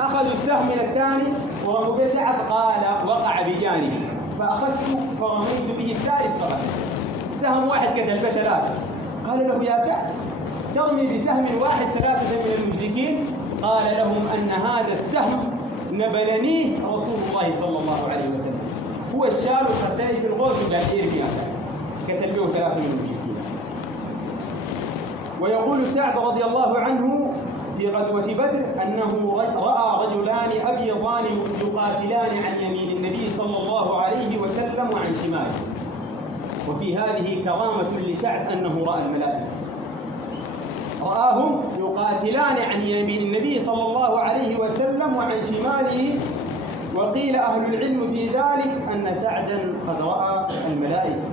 أخذوا السهم من الثاني ورموا به سعد، قال وقع بجانبي فأخذته فرميت به الثالث فقط. سهم واحد كتل ثلاثة. قال له يا سعد ترمي بسهم واحد ثلاثة من المشركين؟ قال لهم أن هذا السهم نبلنيه رسول الله صلى الله عليه وسلم، هو الشال والخطين في الغوث ولا الإربيا كتل به ثلاثة من المشركين. ويقول سعد رضي الله عنه في غزوة بدر أنه رأى رجلان أبيضان يقاتلان عن يمين النبي صلى الله عليه وسلم وعن شماله. وفي هذه كرامة لسعد أنه رأى الملائكة، رآهم يقاتلان عن يمين النبي صلى الله عليه وسلم وعن شماله. وقيل أهل العلم في ذلك أن سعدا قد رأى الملائكة.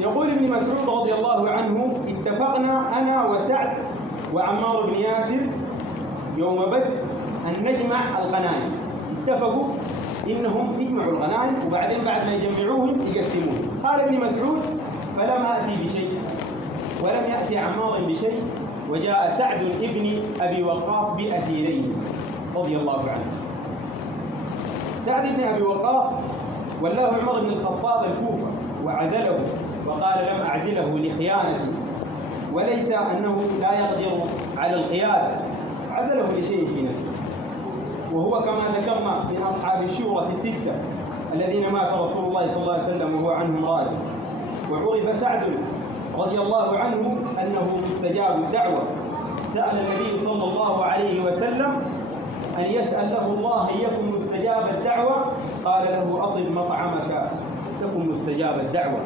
يقول ابن مسعود رضي الله عنه اتفقنا أنا وسعد وعمار بن ياسر يوم بدر أن نجمع الغنائم. اتفقوا إنهم يجمعوا الغنائم وبعدين بعد ما يجمعوهم يقسموهم. قال ابن مسعود فلم أتي بشيء ولم يأتي عمار بشيء، وجاء سعد ابن أبي وقاص بأثيرين رضي الله عنه. سعد بن أبي وقاص ولاه عمر بن الخطاب الكوفة وعزله وقال لم أعزله لخيانتي، وليس أنه لا يقدر على القيادة، عزله لشيء في نفسه. وهو كما ذكرنا من أصحاب الشورى الستة الذين مات رسول الله صلى الله عليه وسلم وهو عنهم راض. وعرف سعد رضي الله عنه أنه مستجاب الدعوة. سأل النبي صلى الله عليه وسلم أن يسأل له الله أن يكن مستجاب الدعوة، قال له أطب مطعمك تكن مستجاب الدعوة.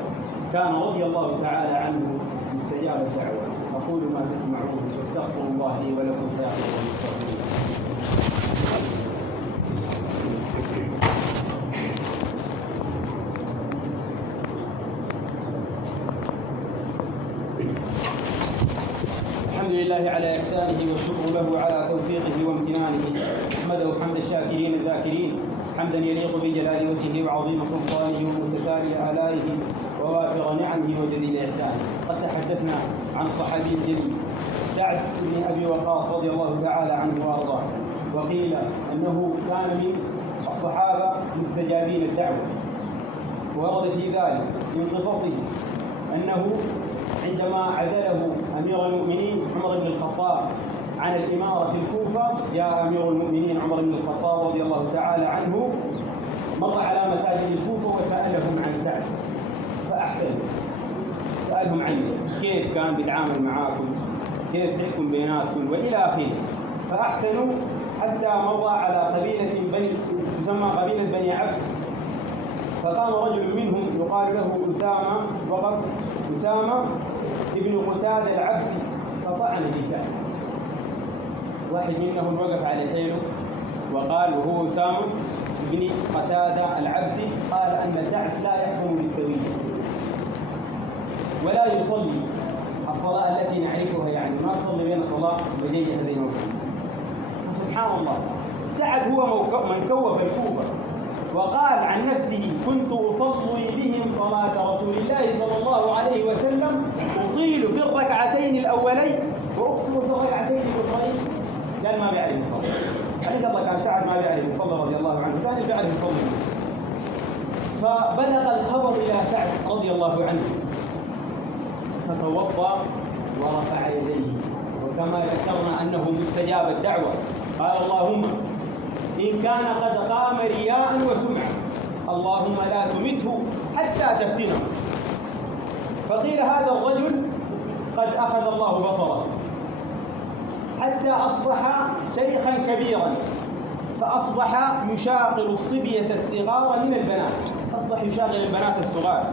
كان رضي الله تعالى عنه مستجاب الدعوة. أقول ما تسمعون واستغفر الله لي ولكم فاغفروا المستغفرين. الحمد لله على إحسانه والشكر له على توفيقه وامتنانه. أحمده حمد الشاكرين الذاكرين، حمدا يليق بجلال وجهه وعظيم سلطانه ومتتالي آلائه ووافر نعمه وجزيل إحسانه. قد تحدثنا عن صحابي الجليل سعد بن أبي وقاص رضي الله تعالى عنه وأرضاه. وقيل أنه كان من الصحابة مستجابين الدعوة. ورد في ذلك من قصصه أنه عندما عزله أمير المؤمنين عمر بن الخطاب عن الإمارة في الكوفة، جاء أمير المؤمنين عمر بن الخطاب رضي الله تعالى عنه مر على مساجد الكوفة وسألهم عن سعد فأحسنوا. سألهم عنه كيف كان بيتعامل معاكم، كيف يحكم بيناتكم وإلى آخره، فأحسنوا حتى مر على قبيلة تسمى قبيلة بني عبس. فقام رجل منهم يقال له أسامة، وقف أسامة ابن قتادة العبسي فطعن في سعد. واحد منهم وقف على حيله وقال، وهو أسامة ابن قتادة العبسي، قال أن سعد لا يحكم بالسوية ولا يصلي الصلاة التي نعرفها، يعني ما يصلي بين صلاة وجيش زي ما قلت. سبحان الله، سعد هو من كوف الكوفة وقال عن نفسه كنت أصلي بهم صلاة رسول الله صلى الله عليه وسلم أطيل في الركعتين الأولين وأقصر في الركعتين الأخرين. قال ما بيعرف يصلي. حديث الله كان سعد ما بيعرف يصلي رضي الله عنه، ثاني بيعرف يصلي. فبلغ الخبر إلى سعد رضي الله عنه فتوضأ ورفع يديه، وكما ذكرنا أنه مستجاب الدعوة. قال اللهم إن كان قد قام رياء وسمعة اللهم لا تمته حتى تفتنه. فقيل هذا الرجل قد أخذ الله بصره حتى أصبح شيخا كبيرا، فأصبح يشاغل الصبية الصغار من البنات، أصبح يشاغل البنات الصغار.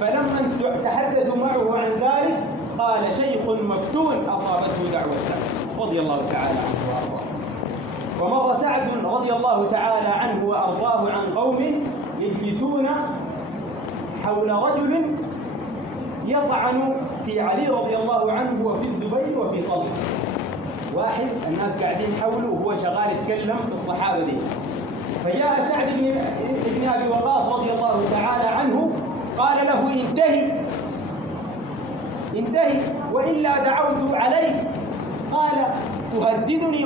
فلما تحدثوا معه عن ذلك قال شيخ مفتون أصابته دعوة سعد رضي الله تعالى عنه وأرضاه. ومر سعد رضي الله تعالى عنه وأرضاه عن قوم يجلسون حول رجل يطعن في علي رضي الله عنه وفي الزبير وفي طلحة. واحد الناس قاعدين حوله وهو شغال يتكلم في الصحابة دي. فجاء سعد بن أبي وقاص رضي الله تعالى عنه قال له انتهي وإلا دعوت عليك. قال تهددني